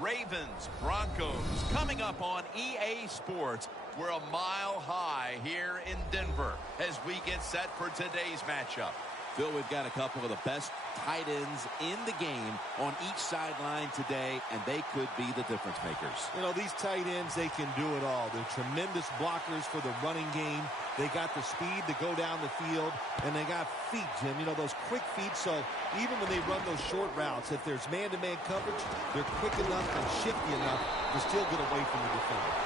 Ravens, Broncos, coming up on EA Sports. We're a mile high here in Denver as we get set for today's matchup. Phil, we've got a couple of the best tight ends in the game on each sideline today, and they could be the difference makers. You know, these tight ends, they can do it all. They're tremendous blockers for the running game. They got the speed to go down the field, and they got feet, Jim. You know, those quick feet, so even when they run those short routes, if there's man-to-man coverage, they're quick enough and shifty enough to still get away from the defender.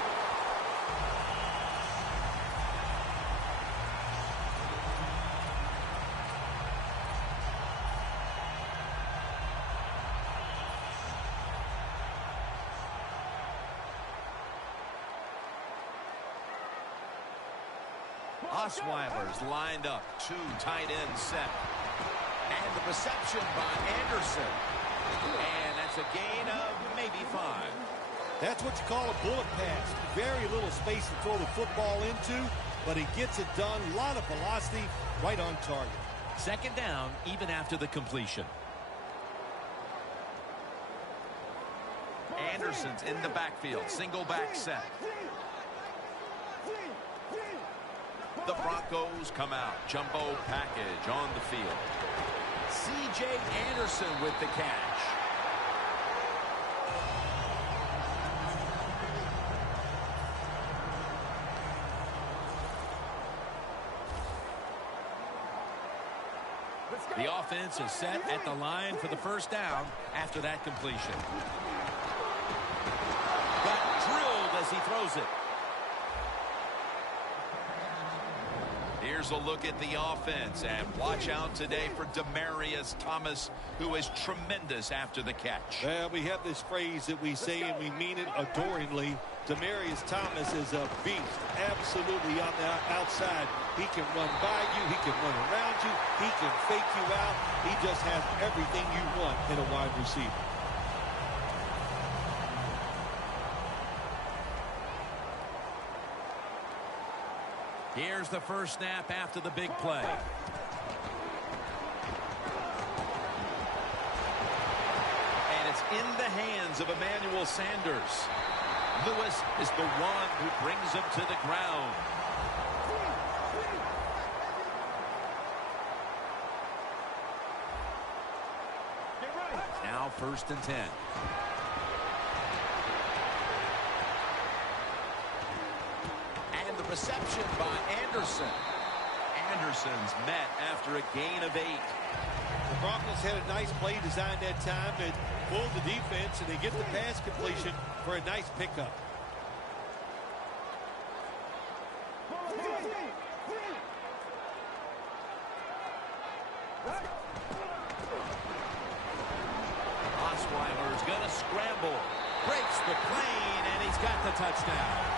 Osweiler's lined up, 2 tight ends set. And the reception by Anderson. And that's a gain of maybe 5. That's what you call a bullet pass. Very little space to throw the football into, but he gets it done. A lot of velocity, right on target. Second down, even after the completion. Anderson's in the backfield, single back set. The Broncos come out. Jumbo package on the field. C.J. Anderson with the catch. The offense is set at the line for the first down after that completion. Got drilled as he throws it. Here's a look at the offense, and watch out today for Demaryius Thomas, who is tremendous after the catch. Well, we have this phrase that we say, and we mean it adoringly. Demaryius Thomas is a beast, absolutely on the outside. He can run by you, he can run around you, he can fake you out. He just has everything you want in a wide receiver. Here's the first snap after the big play. And it's in the hands of Emmanuel Sanders. Lewis is the one who brings him to the ground. Now 1st and 10. Reception by Anderson. Anderson's met after a gain of 8. The Broncos had a nice play design that time that pulled the defense, and they get the pass completion for a nice pickup. Osweiler's going to scramble. Breaks the plane, and he's got the touchdown.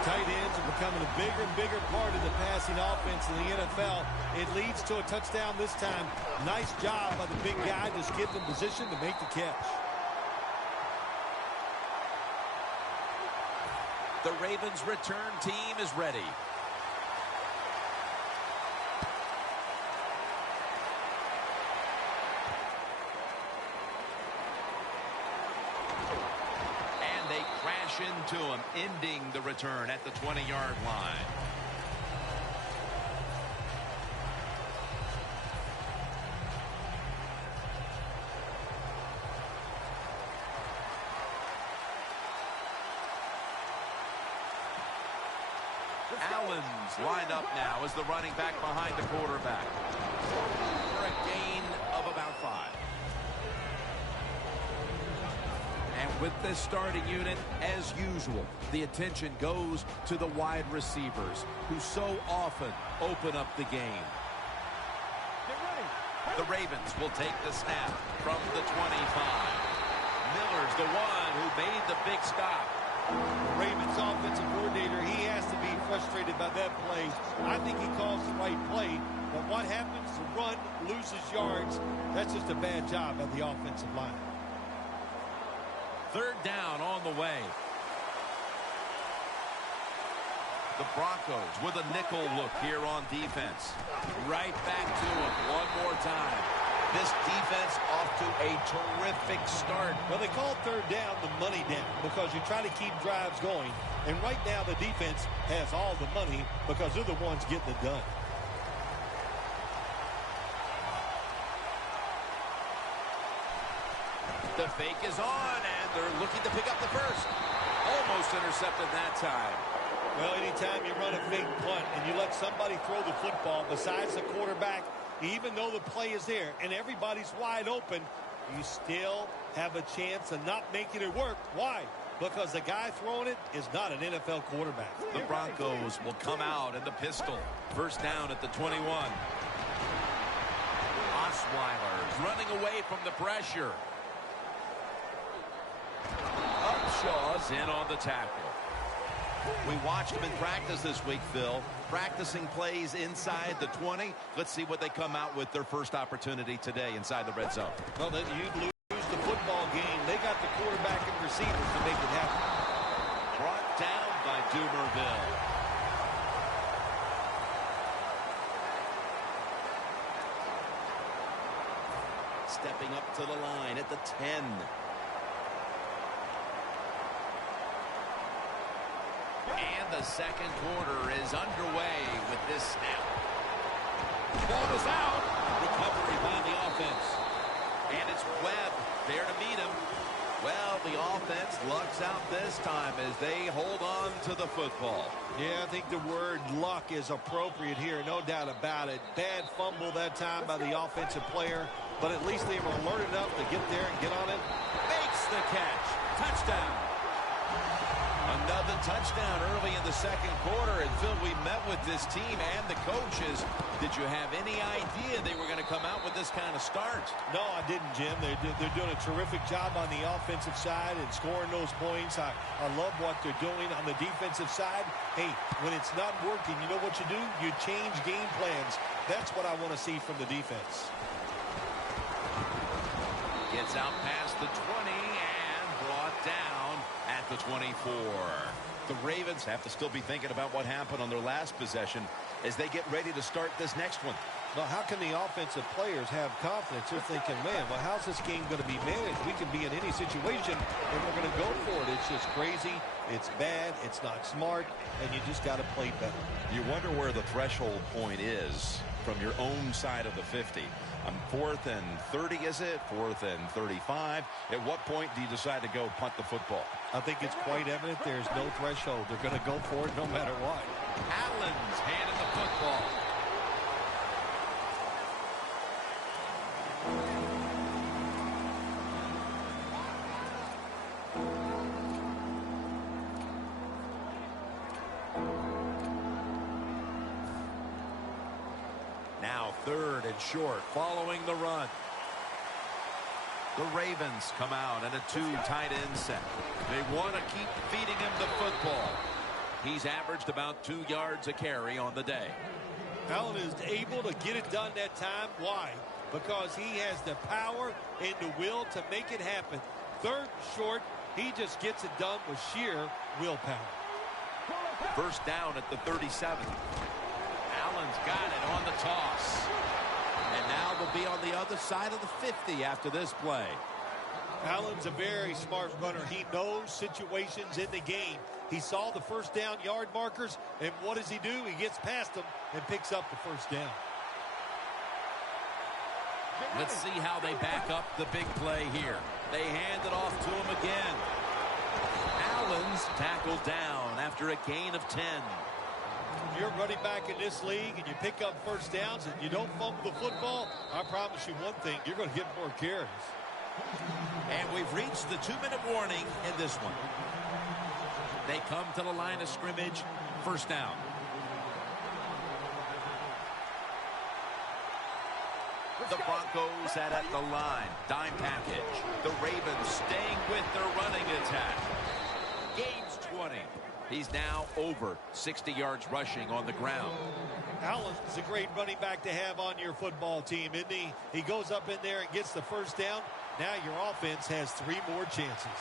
Tight ends are becoming a bigger and bigger part of the passing offense in the NFL. It leads to a touchdown this time. Nice job by the big guy, just getting in position to make the catch. The Ravens' return team is ready. Into him, ending the return at the 20-yard line. Allen's lined up now as the running back behind the quarterback for a gain of about 5. And with this starting unit, as usual, the attention goes to the wide receivers who so often open up the game. The Ravens will take the snap from the 25. Miller's the one who made the big stop. Ravens offensive coordinator, he has to be frustrated by that play. I think he calls the right play, but what happens? The run loses yards. That's just a bad job by the offensive line. Third down on the way. The Broncos with a nickel look here on defense. Right back to him one more time. This defense off to a terrific start. Well, they call third down the money down because you try to keep drives going. And right now the defense has all the money because they're the ones getting it done. The fake is on, and they're looking to pick up the first. Almost intercepted that time. Well, anytime you run a fake punt and you let somebody throw the football besides the quarterback, even though the play is there and everybody's wide open, you still have a chance of not making it work. Why? Because the guy throwing it is not an NFL quarterback. The Broncos will come out in the pistol. First down at the 21. Osweiler's running away from the pressure. Upshaw's in on the tackle. We watched him in practice this week, Phil. Practicing plays inside the 20. Let's see what they come out with their first opportunity today inside the red zone. Well, then you'd lose the football game. They got the quarterback and receivers to make it happen. Brought down by Dumerville. Stepping up to the line at the 10. And the second quarter is underway with this snap. Ball is out. Recovery by the offense. And it's Webb there to meet him. Well, the offense lucks out this time as they hold on to the football. Yeah, I think the word luck is appropriate here, no doubt about it. Bad fumble that time by the offensive player, but at least they were alert enough to get there and get on it. Makes the catch. Touchdown. Another touchdown early in the second quarter. And, Phil, we met with this team and the coaches. Did you have any idea they were going to come out with this kind of start? No, I didn't, Jim. They're doing a terrific job on the offensive side and scoring those points. I love what they're doing on the defensive side. Hey, when it's not working, you know what you do? You change game plans. That's what I want to see from the defense. Gets out past the 20 and brought down at the 24. The Ravens have to still be thinking about what happened on their last possession as they get ready to start this next one. Well, how can the offensive players have confidence? They're thinking, man, well, how's this game going to be managed? We can be in any situation, and we're going to go for it. It's just crazy. It's bad. It's not smart, and you just got to play better. You wonder where the threshold point is from your own side of the 50. 4th and 30, is it? 4th and 35. At what point do you decide to go punt the football? I think it's quite evident there's no threshold. They're going to go for it no matter what. Allen's handed the football. Now 3rd and short following the run. The Ravens come out in a 2 tight end set. They want to keep feeding him the football. He's averaged about 2 yards a carry on the day. Allen is able to get it done that time. Why? Because he has the power and the will to make it happen. 3rd and short, he just gets it done with sheer willpower. First down at the 37. Allen's got it on the toss. And now they'll be on the other side of the 50 after this play. Allen's a very smart runner. He knows situations in the game. He saw the first down yard markers, and what does he do? He gets past them and picks up the first down. Let's see how they back up the big play here. They hand it off to him again. Allen's tackled down after a gain of 10. If you're running back in this league and you pick up first downs and you don't fumble the football, I promise you one thing, you're going to get more carries. And we've reached the 2-minute warning in this one. They come to the line of scrimmage. First down. The Broncos at the line. Dime package. The Ravens staying with their running attack. Gains 20. He's now over 60 yards rushing on the ground. Allen's a great running back to have on your football team, isn't he? He goes up in there and gets the first down. Now your offense has 3 more chances.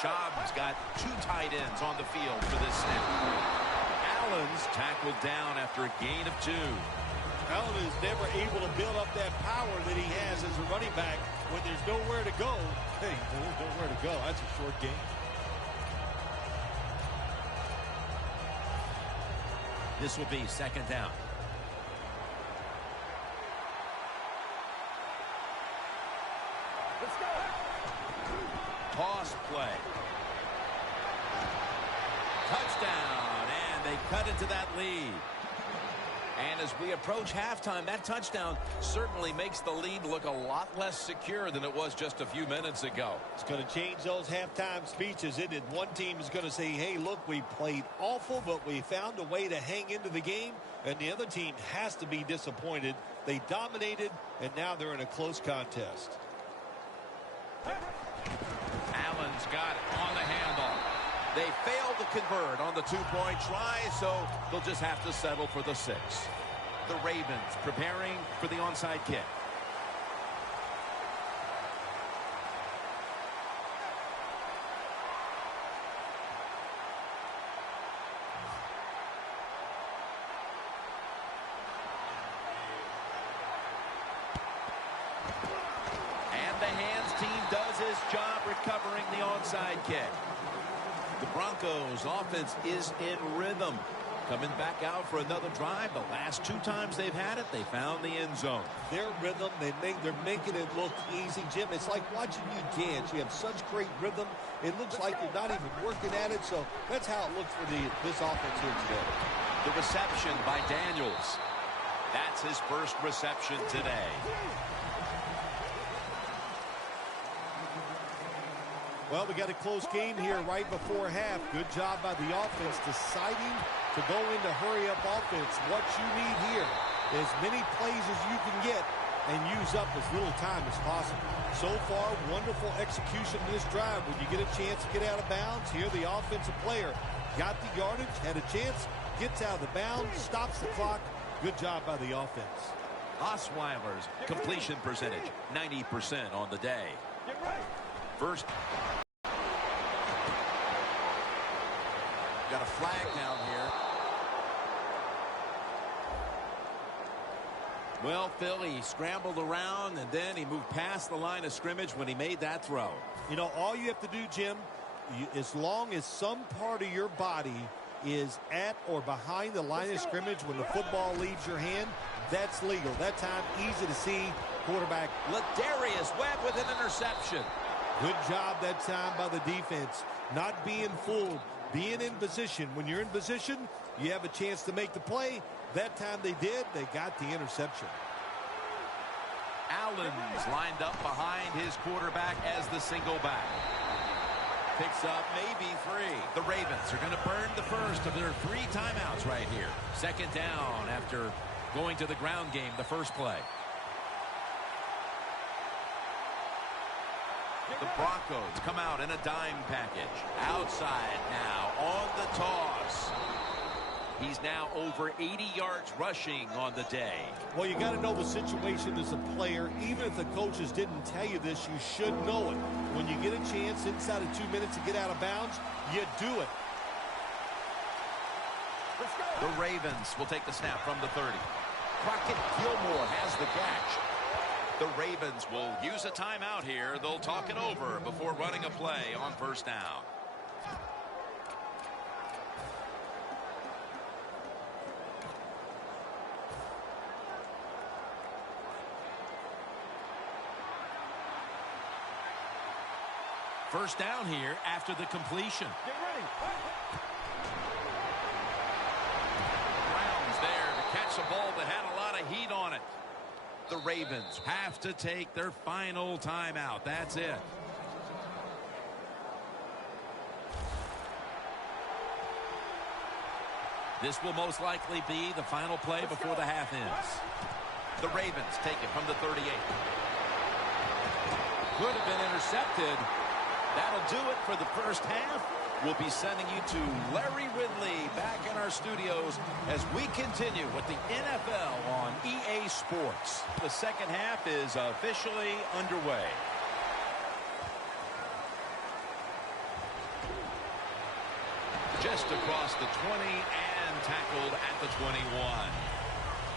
Schaub's got 2 tight ends on the field for this snap. Allen's tackled down after a gain of 2. Allen is never able to build up that power that he has as a running back when there's nowhere to go. Hey, there's nowhere to go. That's a short game. This will be second down. Let's go. Toss play. Touchdown, and they cut into that lead. And as we approach halftime, that touchdown certainly makes the lead look a lot less secure than it was just a few minutes ago. It's going to change those halftime speeches, isn't it? One team is going to say, hey, look, we played awful, but we found a way to hang into the game. And the other team has to be disappointed. They dominated, and now they're in a close contest. Allen's got it on the handoff. They failed to convert on the 2-point try, so they'll just have to settle for the 6. The Ravens preparing for the onside kick. And the hands team does his job recovering the onside kick. The Broncos offense is in rhythm. Coming back out for another drive. The last 2 times they've had it, they found the end zone. Their rhythm, they're making it look easy, Jim. It's like watching you dance. You have such great rhythm. It looks like you're not even working at it. So that's how it looks for this offense here today. The reception by Daniels. That's his first reception today. Well, we got a close game here right before half. Good job by the offense deciding to go into hurry-up offense. What you need here, as many plays as you can get and use up as little time as possible. So far, wonderful execution this drive. When you get a chance to get out of bounds, here the offensive player got the yardage, had a chance, gets out of the bounds, stops the clock. Good job by the offense. Osweiler's completion percentage, 90% on the day. First. Got a flag down here. Well, Phil, he scrambled around, and then he moved past the line of scrimmage when he made that throw. You know, all you have to do, Jim, as long as some part of your body is at or behind the line of scrimmage when the football leaves your hand, that's legal. That time, easy to see. Quarterback. Ladarius Webb with an interception. Good job that time by the defense. Not being fooled. Being in position. When you're in position, you have a chance to make the play. That time they did. They got the interception. Allen's lined up behind his quarterback as the single back. Picks up maybe 3. The Ravens are going to burn the first of their 3 timeouts right here. Second down after going to the ground game the first play. The Broncos come out in a dime package. Outside now on the toss. He's now over 80 yards rushing on the day. Well, you got to know the situation as a player. Even if the coaches didn't tell you this, you should know it. When you get a chance inside of 2 minutes to get out of bounds, you do it. The Ravens will take the snap from the 30. Crockett Gilmore has the catch. The Ravens will use a timeout here. They'll talk it over before running a play on first down. First down here after the completion. Get ready. Brown's there to catch a ball that had a lot of heat on it. The Ravens have to take their final timeout. That's it. This will most likely be the final play before the half ends. The Ravens take it from the 38. Could have been intercepted. That'll do it for the first half. We'll be sending you to Larry Ridley back in our studios as we continue with the NFL on EA Sports. The second half is officially underway. Just across the 20 and tackled at the 21.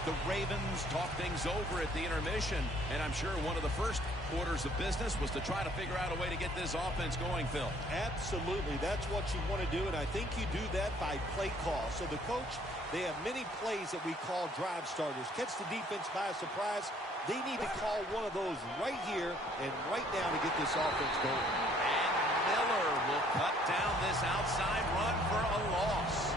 The Ravens talk things over at the intermission, and I'm sure one of the first orders of business was to try to figure out a way to get this offense going, Phil. Absolutely. That's what you want to do, and I think you do that by play call. So the coach, they have many plays that we call drive starters. Catch the defense by surprise. They need to call one of those right here and right now to get this offense going. And Miller will cut down this outside run for a loss.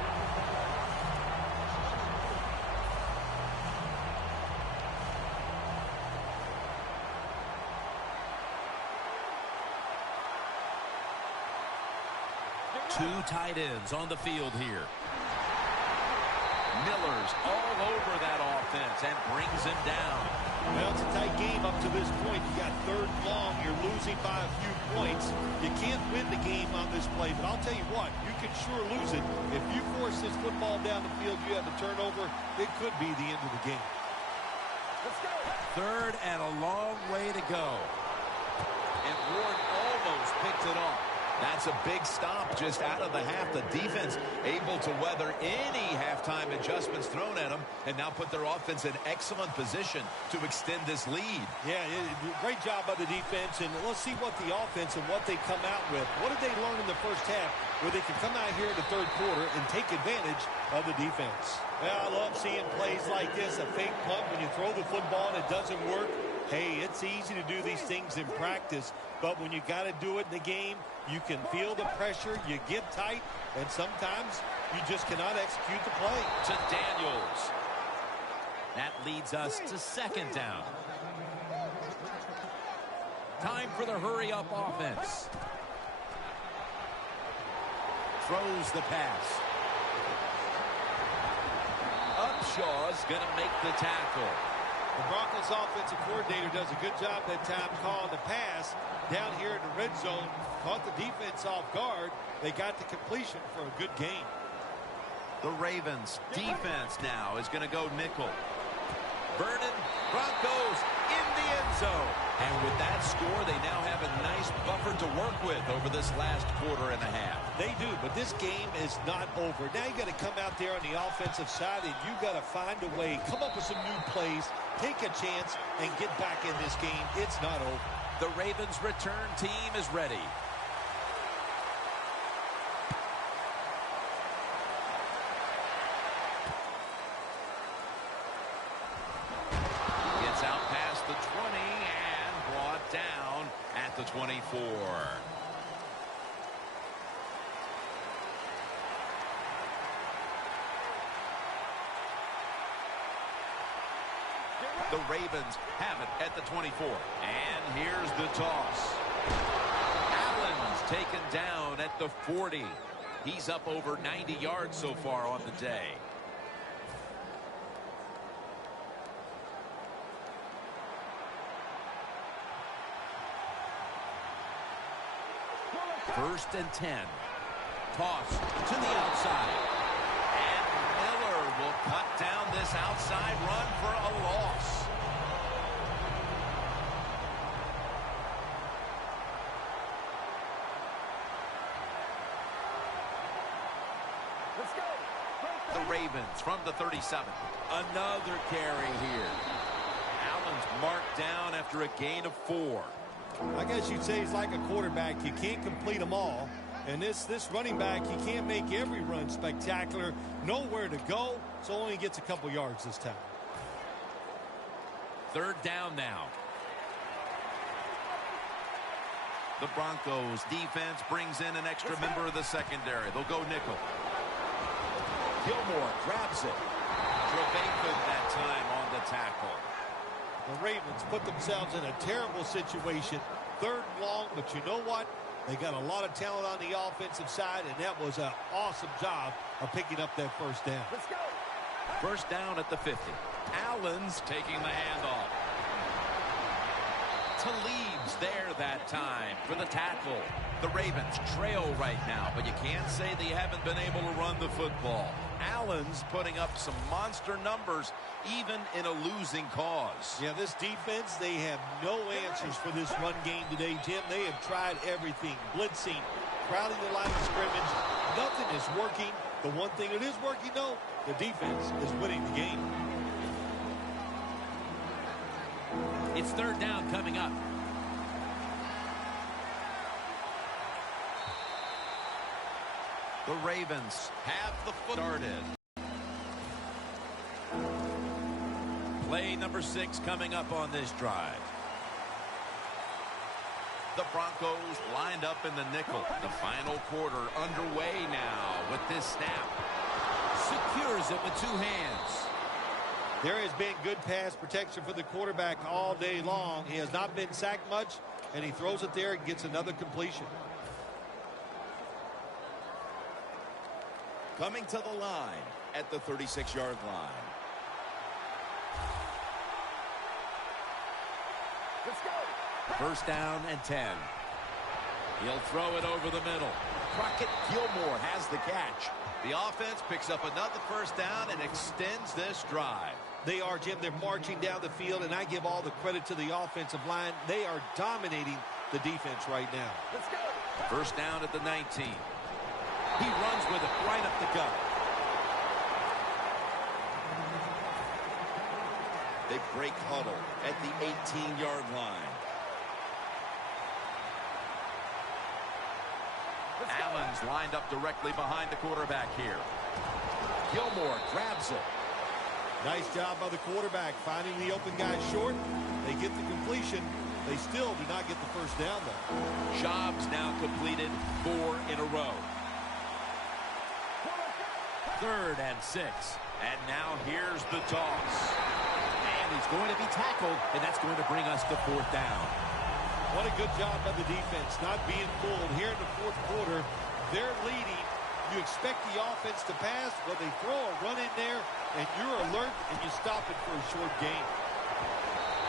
Two tight ends on the field here. Miller's all over that offense and brings him down. Well, it's a tight game up to this point. You got third long. You're losing by a few points. You can't win the game on this play, but I'll tell you what, you can sure lose it. If you force this football down the field, you have a turnover, it could be the end of the game. Let's go. Third and a long way to go. And Ward almost picked it off. That's a big stop just out of the half. The defense able to weather any halftime adjustments thrown at them and now put their offense in excellent position to extend this lead. Yeah, great job by the defense, and let's see what the offense and what they come out with. What did they learn in the first half where they can come out here in the third quarter and take advantage of the defense? Well, I love seeing plays like this, a fake punt when you throw the football and it doesn't work. Hey, it's easy to do these things in practice, but when you got to do it in the game, you can feel the pressure, you get tight, and sometimes you just cannot execute the play. To Daniels. That leads us to second down. Time for the hurry-up offense. Throws the pass. Upshaw's going to make the tackle. The Broncos offensive coordinator does a good job that time calling the pass down here in the red zone. Caught the defense off guard. They got the completion for a good game. The Ravens defense now is going to go nickel. Vernon, Broncos in the end zone. And with that score, they now have a nice buffer to work with over this last quarter and a half. They do, but this game is not over. Now you got to come out there on the offensive side, and you got to find a way, come up with some new plays, take a chance, and get back in this game. It's not over. The Ravens return team is ready. Gets out past the 20 and brought down at the 24. The Ravens have it at the 24. And here's the toss. Allen's taken down at the 40. He's up over 90 yards so far on the day. First and 10. Toss to the outside. And Miller will cut down this outside run for a loss. Let's go. The Ravens from the 37. Another carry here. Allen's marked down after a gain of 4. I guess you'd say he's like a quarterback. You can't complete them all. And this running back, he can't make every run spectacular. Nowhere to go, so only gets a couple yards this time. Third down now. The Broncos defense brings in an extra member of the secondary. They'll go nickel. Gilmore grabs it. Trevathan that time on the tackle. The Ravens put themselves in a terrible situation. 3rd and long, but you know what? They got a lot of talent on the offensive side, and that was an awesome job of picking up that first down. Let's go. First down at the 50. Allen's taking the handoff. Talib's there that time for the tackle. The Ravens trail right now, but you can't say they haven't been able to run the football. Allen's putting up some monster numbers, even in a losing cause. Yeah, this defense, they have no answers for this run game today, Jim. They have tried everything, blitzing, crowding the line of scrimmage. Nothing is working. The one thing that is working, though, the defense is winning the game. It's 3rd down coming up. The Ravens have the foot started. Play number 6 coming up on this drive. The Broncos lined up in the nickel. The final quarter underway now with this snap. Secures it with 2 hands. There has been good pass protection for the quarterback all day long. He has not been sacked much, and he throws it there and gets another completion. Coming to the line at the 36-yard line. Let's go. First down and 10. He'll throw it over the middle. Crockett Gilmore has the catch. The offense picks up another first down and extends this drive. They are, Jim. They're marching down the field, and I give all the credit to the offensive line. They are dominating the defense right now. Let's go. First down at the 19. He runs with it right up the gut. They break huddle at the 18-yard line. Allen's lined up directly behind the quarterback here. Gilmore grabs it. Nice job by the quarterback finding the open guy short. They get the completion. They still do not get the first down, though. Jobs now completed 4 in a row. 3rd and 6. And now here's the toss. And he's going to be tackled, and that's going to bring us to 4th down. What a good job by the defense, not being fooled. Here in the 4th quarter, they're leading. You expect the offense to pass, but they throw a run in there, and you're alert, and you stop it for a short gain.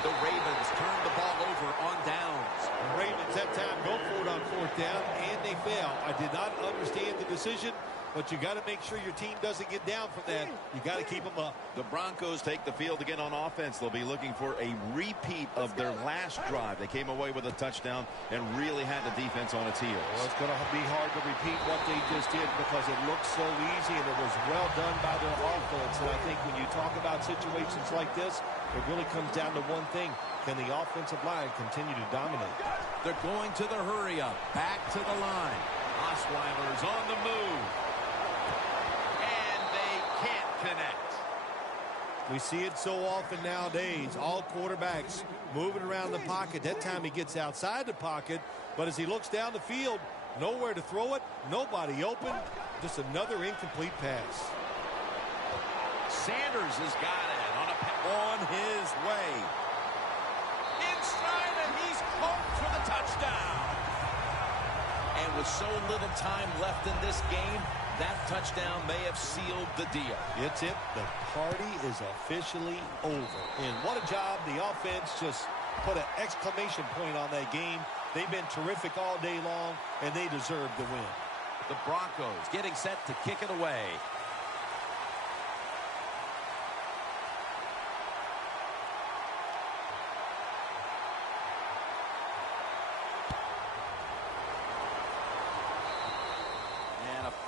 The Ravens turn the ball over on downs. The Ravens that time go for it on 4th down, and they fail. I did not understand the decision, but you got to make sure your team doesn't get down from that. You got to keep them up. The Broncos take the field again on offense. They'll be looking for a repeat of their last drive. They came away with a touchdown and really had the defense on its heels. Well, it's going to be hard to repeat what they just did because it looked so easy and it was well done by their offense. And I think when you talk about situations like this, it really comes down to one thing. Can the offensive line continue to dominate? They're going to the hurry up. Back to the line. Osweiler's on the move. And they can't connect. We see it so often nowadays. All quarterbacks moving around the pocket. That time he gets outside the pocket. But as he looks down the field, nowhere to throw it. Nobody open. Just another incomplete pass. Sanders has got it on his way. Inside, and he's home for the touchdown. And with so little time left in this game, that touchdown may have sealed the deal. It's it. The party is officially over. And what a job. The offense just put an exclamation point on that game. They've been terrific all day long, and they deserve the win. The Broncos getting set to kick it away.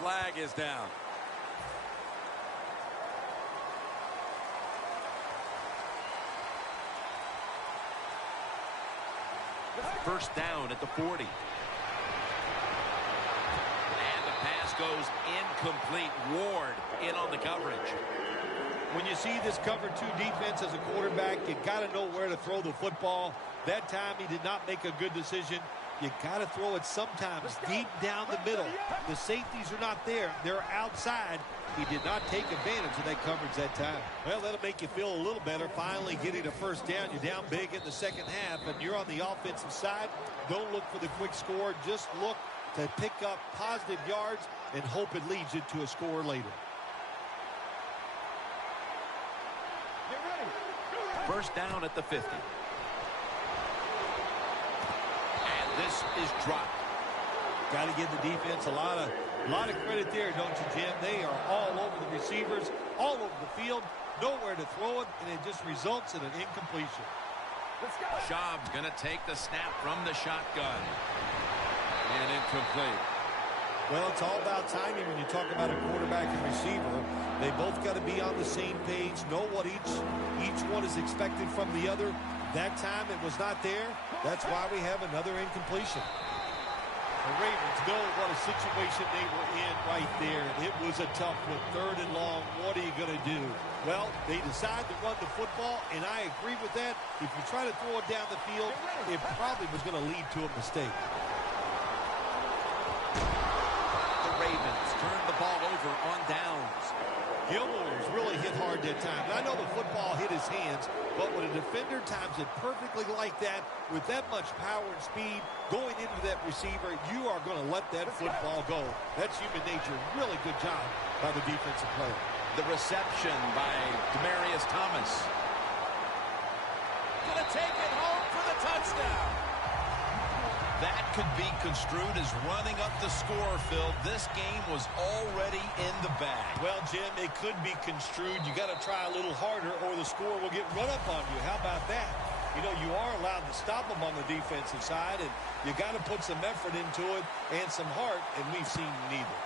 Flag is down. First down at the 40. And the pass goes incomplete. Ward in on the coverage. When you see this cover 2 defense as a quarterback, you got to know where to throw the football. That time he did not make a good decision. You got to throw it sometimes deep down the middle. The safeties are not there. They're outside. He did not take advantage of that coverage that time. Well, that'll make you feel a little better. Finally getting a first down. You're down big in the second half, and you're on the offensive side. Don't look for the quick score. Just look to pick up positive yards and hope it leads you to a score later. First down at the 50. And this is dropped. Got to give the defense a lot of credit there, don't you, Jim? They are all over the receivers, all over the field, nowhere to throw it, and it just results in an incompletion. Schaub's going to take the snap from the shotgun. And incomplete. Well, it's all about timing when you talk about a quarterback and receiver. They both got to be on the same page, know what each one is expected from the other. That time it was not there. That's why we have another incompletion. The Ravens know what a situation they were in right there. It was a tough one, 3rd and long. What are you going to do? Well, they decide to run the football, and I agree with that. If you try to throw it down the field, it probably was going to lead to a mistake. The Ravens turn the ball over on downs. Gilmore was really hit hard that time. And I know the football hit his hands, but when a defender times it perfectly like that, with that much power and speed going into that receiver, you are going to let that football go. That's human nature. Really good job by the defensive player. The reception by Demaryius Thomas. Gonna take it home for the touchdown. That could be construed as running up the score, Phil. This game was already in the bag. Well, Jim, it could be construed. You got to try a little harder or the score will get run up on you. How about that? You know, you are allowed to stop them on the defensive side, and you got to put some effort into it and some heart, and we've seen neither.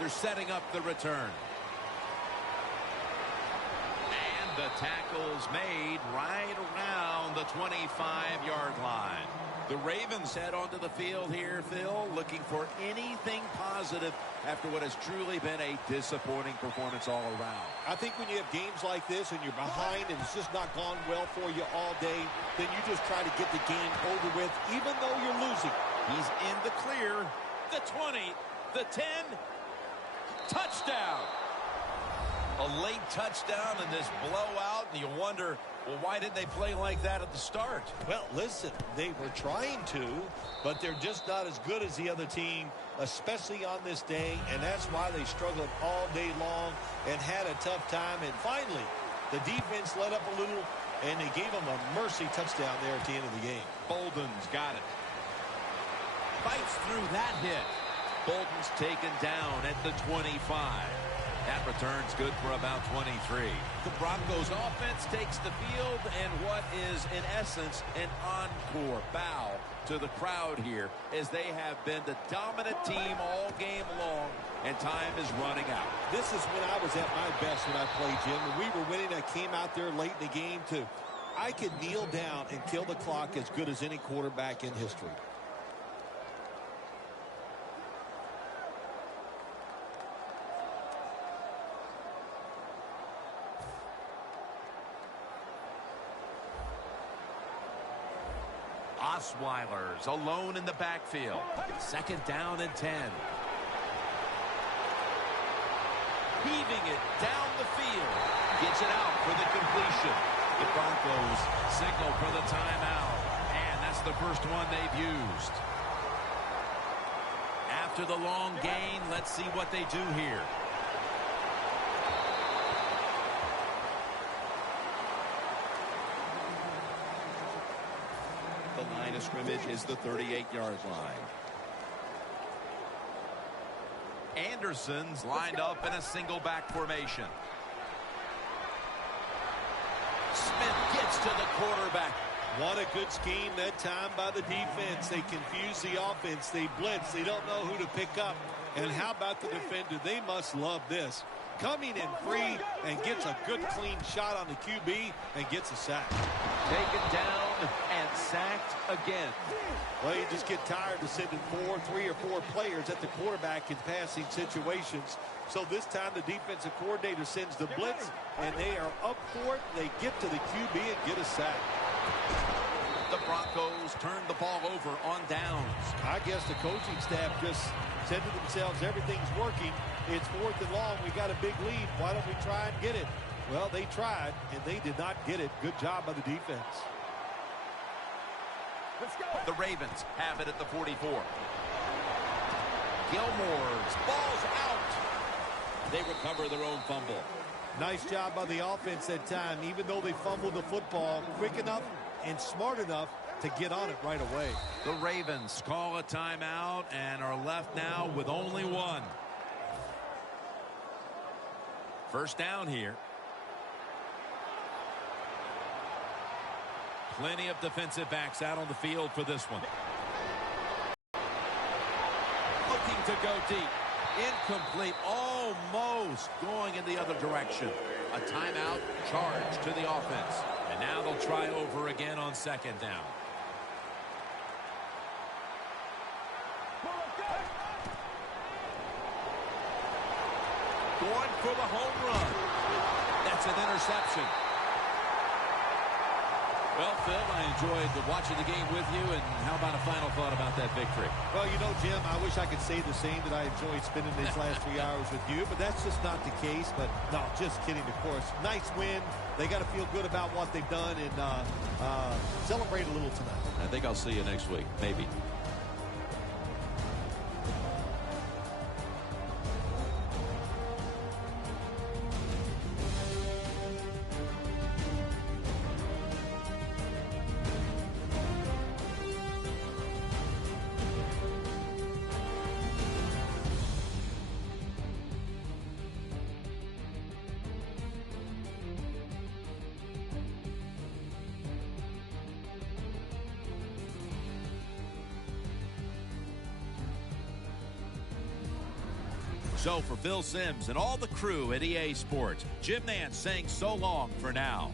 They're setting up the return. The tackle's made right around the 25-yard line. The Ravens head onto the field here, Phil, looking for anything positive after what has truly been a disappointing performance all around. I think when you have games like this and you're behind and it's just not gone well for you all day, then you just try to get the game over with, even though you're losing. He's in the clear. The 20, the 10, touchdown. A late touchdown in this blowout, and you wonder, well, why didn't they play like that at the start? Well, listen, they were trying to, but they're just not as good as the other team, especially on this day, and that's why they struggled all day long and had a tough time. And finally, the defense let up a little, and they gave them a mercy touchdown there at the end of the game. Bolden's got it. Fights through that hit. Bolden's taken down at the 25. That return's good for about 23. The Broncos offense takes the field, and what is, in essence, an encore bow to the crowd here, as they have been the dominant team all game long, and time is running out. This is when I was at my best when I played, Jim. When we were winning, I came out there late in the game, too. I could kneel down and kill the clock as good as any quarterback in history. Osweiler's alone in the backfield. 2nd down and 10. Heaving it down the field. Gets it out for the completion. The Broncos signal for the timeout. And that's the first one they've used. After the long gain, let's see what they do here. The line of scrimmage is the 38-yard line. Anderson's lined up in a single back formation. Smith gets to the quarterback. What a good scheme that time by the defense. They confuse the offense. They blitz. They don't know who to pick up. And how about the defender? They must love this. Coming in free and gets a good clean shot on the QB and gets a sack. Taken down and sacked again. Well, you just get tired of sending 3 or 4 players at the quarterback in passing situations. So this time the defensive coordinator sends the blitz, and they are up for it. They get to the QB and get a sack. The Broncos turned the ball over on downs. I guess the coaching staff just said to themselves, everything's working. It's 4th and long. We got a big lead. Why don't we try and get it? Well, they tried, and they did not get it. Good job by the defense. Let's go. The Ravens have it at the 44. Gilmore's ball's out. They recover their own fumble. Nice job by the offense that time. Even though they fumbled the football, quick enough and smart enough to get on it right away. The Ravens call a timeout and are left now with only one. First down here. Plenty of defensive backs out on the field for this one. Looking to go deep. Incomplete. Almost going in the other direction. A timeout charge to the offense. And now they'll try over again on second down. Going for the home run. That's an interception. Well, Phil, I enjoyed watching the game with you, and how about a final thought about that victory? Well, you know, Jim, I wish I could say the same, that I enjoyed spending these last 3 hours with you, but that's just not the case. But, no, just kidding, of course. Nice win. They got to feel good about what they've done and celebrate a little tonight. I think I'll see you next week, maybe. So for Phil Simms and all the crew at EA Sports, Jim Nance saying so long for now.